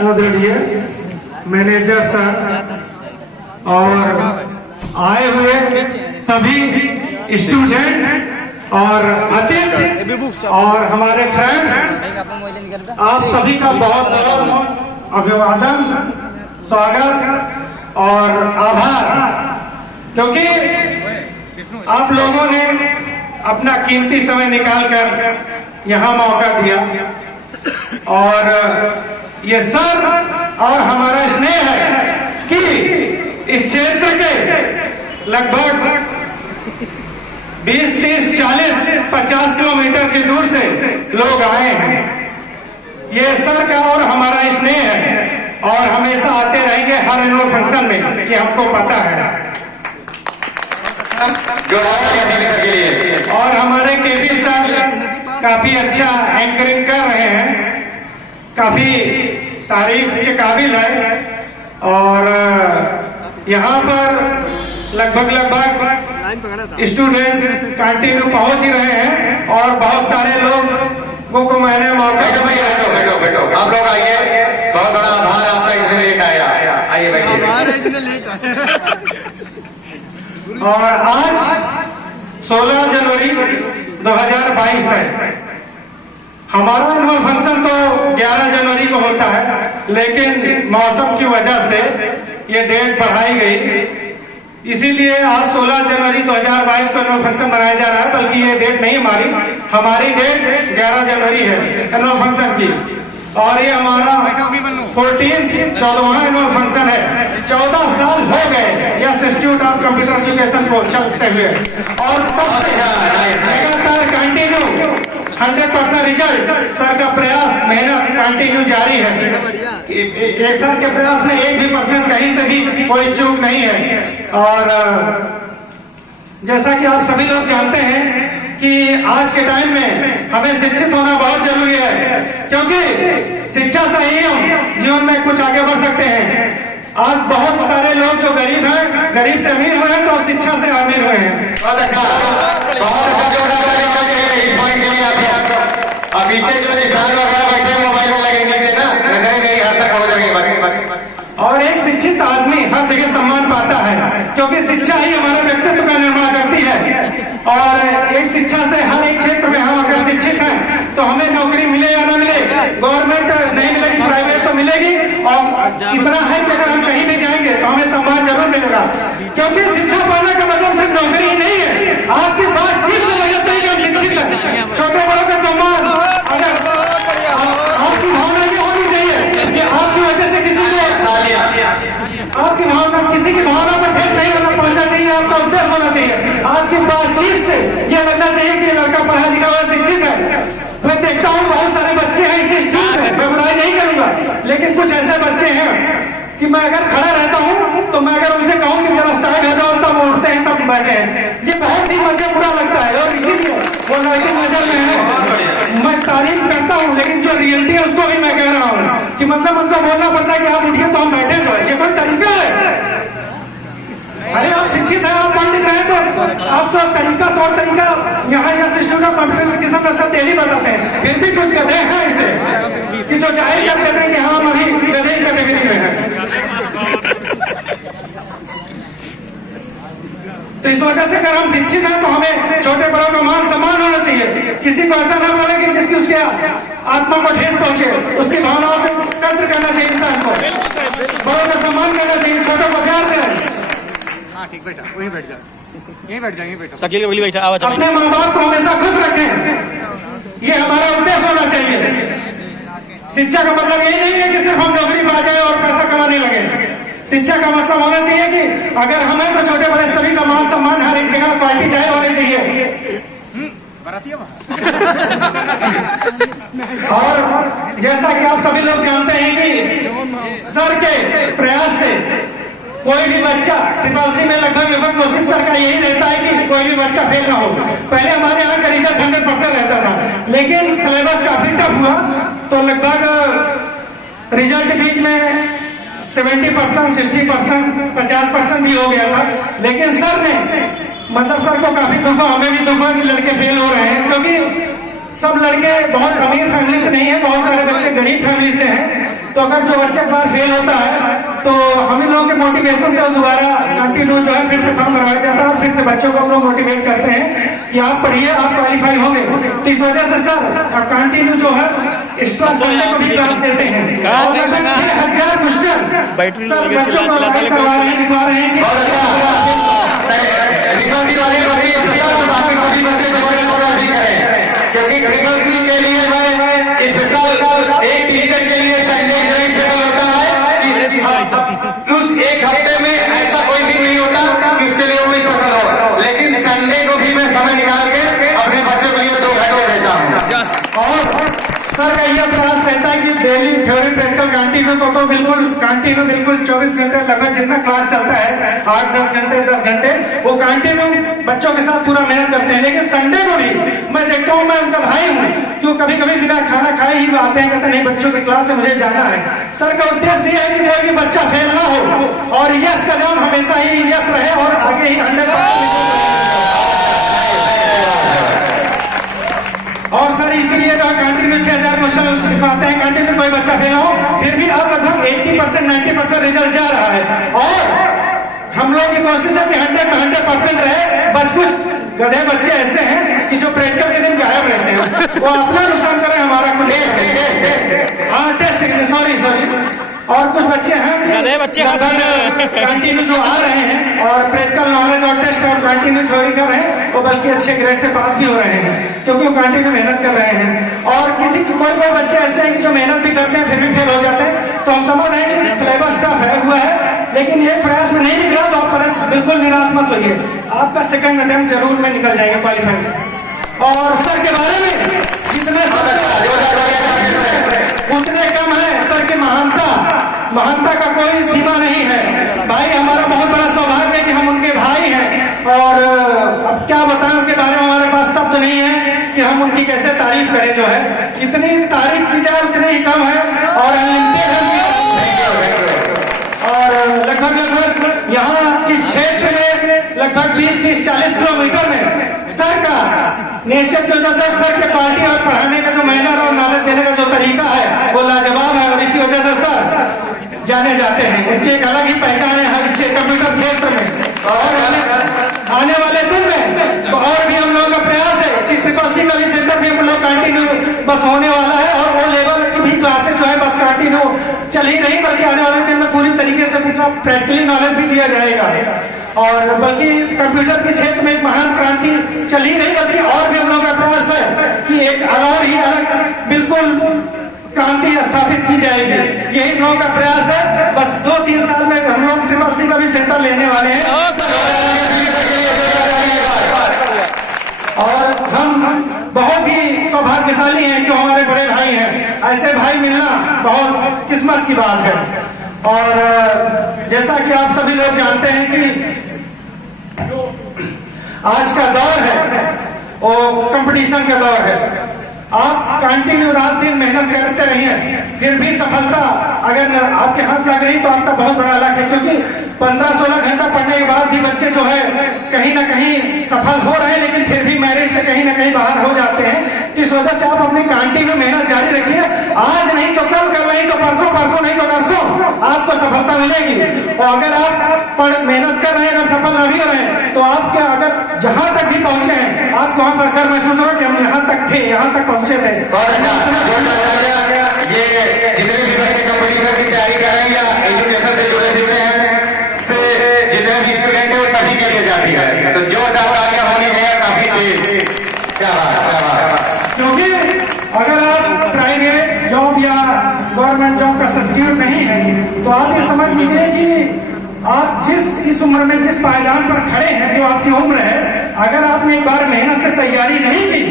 आदरणीय manager sir और आए हुए सभी स्टूडेंट और अतिथि और हमारे फ्रेंड्स, आप सभी का बहुत बहुत अभिवादन, स्वागत और आभार, क्योंकि आप लोगों ने अपना कीमती समय निकालकर यहाँ मौका दिया और ये सर और हमारा स्नेह है कि इस क्षेत्र के लगभग 20, 30, 40, 50 किलोमीटर की दूर से लोग आए हैं। ये सर का और हमारा स्नेह है और हमेशा आते रहेंगे हर एनुअल फंक्शन में, ये हमको पता है। और हमारे केपी सर काफी अच्छा एंकरिंग कर रहे हैं, काफी तारीफ के काबिल है और यहाँ पर लगभग स्टूडेंट कंटिन्यू पहुंच ही रहे हैं और बहुत सारे लोगों को मैंने मौका बैठो आप लोग आइए, बहुत बड़ा आभार आपका, इतने लेट आया, आइए बैठिए। और आज 16 जनवरी 2022 है। हमारा एनुअल फंक्शन तो 11 जनवरी को होता है, लेकिन मौसम की वजह से ये डेट बढ़ाई गई, इसीलिए आज 16 जनवरी 2022 को एनुअल फंक्शन मनाया जा रहा है। बल्कि ये डेट नहीं हमारी डेट 11 जनवरी है एनुअल फंक्शन की, और ये हमारा 14वां एनुअल फंक्शन है। 14 साल हो गए yes institute of computer education को चलते हुए और लगातार कंटिन्यू 100% रिजल्ट, सर का प्रयास, मेहनत कंटिन्यू जारी है। सर के प्रयास में 1% कहीं से भी कोई चूक नहीं है। और जैसा कि आप सभी लोग जानते हैं कि आज के टाइम में हमें शिक्षित होना बहुत जरूरी है, क्योंकि शिक्षा से ही हम जीवन में कुछ आगे बढ़ सकते हैं। आज बहुत सारे लोग जो गरीब हैं, गरीब से अमीर हुए हैं, तो शिक्षा से अमीर हुए हैं। बहुत अच्छा अब पीछे जो निशान वगैरह बैठे मोबाइल में लगे नीचे ना, लगेंगे यहाँ तक हो जाएंगे। और एक शिक्षित आदमी हर जगह सम्मान पाता है, क्योंकि शिक्षा ही हमारे व्यक्तित्व का निर्माण करती है। और एक शिक्षा से हर एक क्षेत्र में हम अगर शिक्षित हैं तो हमें नौकरी मिले या ना मिले, गवर्नमेंट नहीं मिलेगी, प्राइवेट तो मिलेगी। और इतना है कि अगर हम कहीं भी जाएंगे तो हमें सम्मान जरूर मिलेगा, क्योंकि शिक्षा पाने का मतलब सिर्फ नौकरी ही नहीं है। आपकी बात चीज समझना चाहिए कि हम शिक्षित हैं, छोटे बड़ों का सम्मान, आपकी भावना ये होनी चाहिए कि आपकी वजह से किसी की भावना पर ठेस नहीं पहुंचना चाहिए। आपका उद्देश्य होना चाहिए, आपकी बातचीत से ये लगना चाहिए कि ये लड़का पढ़ा लिखा हुआ शिक्षित है। मैं देखता हूँ बहुत सारे बच्चे हैं इस स्कूल में, मैं बुराई नहीं करूंगा, लेकिन कुछ ऐसे बच्चे हैं कि मैं अगर खड़ा रहता हूँ तो मैं अगर उनसे कहूँ कि जरा साइड हो जाओ, तब उठते हैं, तब बैठे हैं। ये बहुत ही मुझे बुरा लगता है और इसीलिए वो लड़की नजर में है। मैं तारीफ करता हूँ, लेकिन जो रियलिटी है उसको भी मैं कह रहा हूँ कि मतलब उनको बोलना पड़ता है कि आप उठिए तो हम बैठे जो है। ये कोई तरीका है? अरे आप शिक्षित हैं, आप पढ़ लिख रहे हैं, तो आपका तरीका, तौर तरीका यहाँ इंस्टीट्यूट ऑफ कंप्यूटर एजुकेशन में सब डेली बताते हैं। फिर भी कुछ गधे हैं इसे कि जो जाहिर कर देते हैं कि हाँ हम अभी गधे की कैटेगरी में है। तो इस वजह से अगर हम शिक्षित हैं तो हमें छोटे बड़ों का मान सम्मान होना चाहिए। किसी को ऐसा ना बोले कि जिसकी उसके आत्मा को ठेस पहुंचे, उसकी भावनाओं को कद्र करना चाहिए। इंसान को बड़ों का सम्मान करना चाहिए, छोटों को प्यार देना। ठीक बेटा, वहीं बैठ जा, यहीं बैठ जाएंगे बेटा। शकील के बैठा, आवाज अपने माँ बाप को हमेशा खुश रखें, ये हमारा उद्देश्य होना चाहिए। शिक्षा का मतलब यही नहीं है कि सिर्फ हम नौकरी पा जाए और पैसा कमाने लगे। शिक्षा का मतलब होना चाहिए कि अगर हमें तो छोटे बड़े सभी का मान सम्मान हर एक जगह क्वालिटी जाहिर होनी चाहिए। और जैसा कि आप सभी लोग जानते हैं कि सर के प्रयास से कोई भी बच्चा ट्रिपल में लगभग कोशिश सर का यही रहता है कि कोई भी बच्चा फेल ना हो। पहले हमारे यहाँ का रिजल्ट 100% रहता था, लेकिन सिलेबस काफी टफ हुआ तो लगभग रिजल्ट बीच में 70%, 60%, 50% भी हो गया था। लेकिन सर ने मतलब सर को काफी दुख, हमें भी दुख कि लड़के फेल हो रहे हैं, क्योंकि सब लड़के बहुत अमीर फैमिली से नहीं है, बहुत सारे बच्चे गरीब यही फैमिली से हैं। तो अगर जो बच्चा बार फेल होता है तो हम लोगों के मोटिवेशन से वो दोबारा कंटिन्यू जो है फिर से फॉर्म करवाया जाता है और फिर से बच्चों को हम लोग मोटिवेट करते हैं कि आप पढ़िए, आप क्वालिफाई होंगे। तो इस वजह से सर कंटिन्यू जो है एक्स्ट्रा संडे को भी क्लास देते हैं और लगभग 6,000 क्वेश्चन सर बच्चों को करवा रहे हैं, लिखवा रहे हैं। बहुत अच्छा, क्योंकि ट्रिपल सी के लिए मैं स्पेशल एक टीचर के लिए संडे स्पेशल होता है कि उस एक हफ्ते में ऐसा कोई दिन नहीं होता कि उसके लिए कोई स्पेशल हो, लेकिन संडे को भी मैं समय निकाल के अपने बच्चों के लिए 2 घंटे देता हूँ। और सर का यह प्रयास रहता है कि डेली थ्योरी प्रैक्टिकल कंटिन्यू तो बिल्कुल कंटिन्यू बिल्कुल 24 घंटे लगभग जितना क्लास चलता है 8-10 घंटे 10 घंटे वो कंटिन्यू बच्चों के साथ पूरा मेहनत करते हैं। लेकिन संडे को भी मैं देखता हूँ, मैं उनका भाई हूँ, क्यों कभी कभी बिना खाना खाए ही आते हैं, कहते नहीं बच्चों की क्लास में मुझे जाना है। सर का उद्देश्य यह है कि कोई भी बच्चा फेल ना हो और यश का नाम हमेशा ही यश रहे और आगे ही 100%। और सर इसीलिए जो कंटिन्यू 6,000 क्वेश्चन लिखवाते हैं, कंटिन्यू कोई बच्चा फेल हो, फिर भी अब लगभग 80% 90% रिजल्ट जा रहा है। और हम लोग की कोशिश है कि 100 में 100% रहे। बस कुछ गधे बच्चे ऐसे हैं कि जो प्रैक्टिकल के दिन गायब रहते हैं, वो अपना नुकसान करें हमारा कुछ टेस्ट सॉरी। और कुछ बच्चे हैं गधे बच्चे कंटिन्यू जो आ रहे हैं और प्रैक्टिकल नॉलेज और टेस्ट और कंटिन्यू थ्योरी कर रहे हैं, वो बल्कि अच्छे ग्रेड से पास भी हो रहे हैं क्योंकि वो कंटिन्यू मेहनत कर रहे हैं। और किसी कोई बच्चे ऐसे हैं कि जो मेहनत भी करते हैं फिर भी फेल हो जाते हैं। तो हम समझ रहे हैं कि सिलेबस टफ है हुआ है, लेकिन ये प्रयास में नहीं निकला तो आप बिल्कुल निराश मत होइए, आपका सेकंड अटेम्प्ट जरूर में निकल जाएगा क्वालिफाई। और सर के बारे में जितने उतने कम है सर की महानता का कोई सीमा नहीं है। भाई हमारा बहुत बड़ा सौभाग्य है कि हम उनके भाई हैं और अब क्या बताएं उनके बारे में, हमारे पास शब्द नहीं है कि हम उनकी कैसे तारीफ करें। जो है इतनी तारीफ की जाए उतनी ही कम है और अनलिमिटेड है। और लगभग यहाँ इस क्षेत्र में लगभग 20-30-40 किलोमीटर में सर का नेचर की वजह से सर के पार्टी और पढ़ाने का जो मैनर और नॉलेज देने का जो तरीका है वो लाजवाब है और इसी वजह से सर जाने जाते हैं। उनकी एक अलग ही पहचान है हर कंप्यूटर क्षेत्र में। और आने वाले दिन में तो और भी हम लोगों का प्रयास है कि ट्रिपल सी का भी सेंटर भी हम लोग कंटिन्यू बस होने वाला है और वो लेवल की भी क्लासेज जो है बस कंटिन्यू चल ही नहीं, बल्कि आने वाले दिन में पूरी तरीके से प्रैक्टिकली नॉलेज भी दिया जाएगा। और बल्कि कंप्यूटर के क्षेत्र में एक महान क्रांति चल ही नहीं, बल्कि और भी हम लोगों का प्रयास है कि एक और ही अलग बिल्कुल क्रांति स्थापित की जाएगी। यही हम लोगों का प्रयास है। बस 2-3 साल में हम लोग ट्रिपल सी का भी सेंटर लेने वाले हैं और हम बहुत ही सौभाग्यशाली हैं कि हमारे बड़े भाई हैं। ऐसे भाई मिलना बहुत किस्मत की बात है। और जैसा कि आप सभी लोग जानते हैं कि आज का दौर है वो कंपटीशन का दौर है। आप कंटिन्यू रात दिन मेहनत करते रहिए, फिर भी सफलता अगर आपके हाथ लग रही तो आपका बहुत बड़ा लक है, क्योंकि 15-16 घंटा पढ़ने के बाद भी बच्चे जो है कहीं ना कहीं सफल हो रहे हैं, लेकिन फिर भी मैरिज से कहीं ना कहीं बाहर हो जाते हैं। तो इस वजह से आप अपनी कंटिन्यू मेहनत जारी रखिए। आज नहीं तो कल, कल नहीं तो परसों, परसों नहीं तो परसों आपको सफलता मिलेगी। और अगर आप मेहनत कर रहे हैं, अगर सफल नहीं हो रहे हैं तो आपके अगर जहां तक भी पहुंचे हैं आपको वहां पर गर्व महसूस हो कि हम यहाँ तक थे, यहाँ तक पहुंचे थे। बहुत अच्छा। ये जितने भी बच्चे कंपटीशन की तैयारी कर रहे हैं या एजुकेशन से जुड़े शिक्षक हैं से जितने भी स्टूडेंट हैं वो सभी के लिए जाती है। तो जो तालियां होनी है काफी तेज। क्या बात। क्योंकि अगर आप प्राइवेट जॉब या गवर्नमेंट जॉब का सब्सिट्यूट नहीं है तो आप ये समझ लीजिए कि आप इस उम्र में जिस पायदान पर खड़े हैं, जो आपकी उम्र है, अगर आपने एक बार मेहनत से तैयारी नहीं की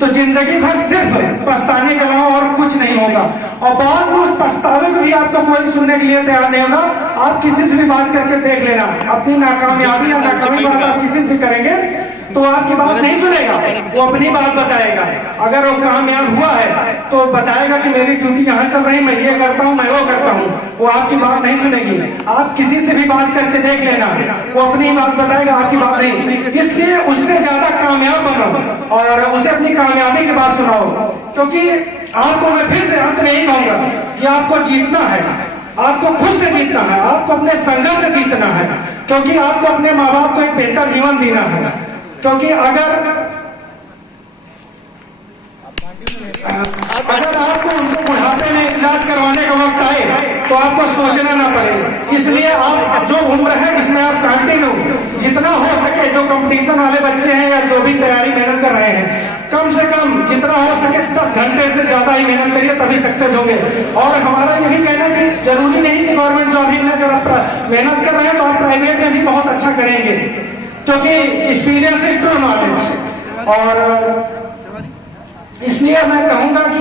तो जिंदगी भर सिर्फ पछताने के अलावा और कुछ नहीं होगा। और बाद में उस पछतावे को भी आपको कोई सुनने के लिए तैयार नहीं होगा। आप किसी से भी बात करके देख लेना, अपनी नाकामयाबी या नाकामी बात आप किसी से भी करेंगे तो आपकी बात नहीं सुनेगा, वो अपनी बात बताएगा। अगर वो कामयाब हुआ है तो बताएगा कि मेरी ड्यूटी यहाँ चल रही, मैं ये करता हूँ, मैं वो करता हूँ। वो आपकी बात नहीं सुनेगी। आप किसी से भी बात करके देख लेना, वो अपनी बात बताएगा, आपकी बात नहीं। इसलिए उससे ज्यादा कामयाब बनो और उसे अपनी कामयाबी की बात सुनाओ, क्योंकि आपको मैं फिर से अंत में यही कहूंगा कि आपको जीतना है, आपको खुद से जीतना है, आपको अपने संघर्ष से जीतना है, क्योंकि आपको अपने माँ बाप को एक बेहतर जीवन देना है। क्योंकि अगर आपको उनको बुढ़ापे में इलाज करवाने का वक्त आए तो आपको सोचना ना पड़े। इसलिए आप जो उम्र है इसमें आप कंटिन्यू जितना हो सके, जो कंपटीशन वाले बच्चे हैं या जो भी तैयारी मेहनत कर रहे हैं, कम से कम जितना हो सके 10 घंटे से ज्यादा ही मेहनत करिए, तभी सक्सेस होंगे। और हमारा यही कहना कि जरूरी नहीं कि गवर्नमेंट जॉब ही अगर आप मेहनत कर रहे हैं तो आप प्राइवेट में भी बहुत अच्छा करेंगे, क्योंकि एक्सपीरियंस इज ट्रू नॉलेज। और इसलिए मैं कहूंगा कि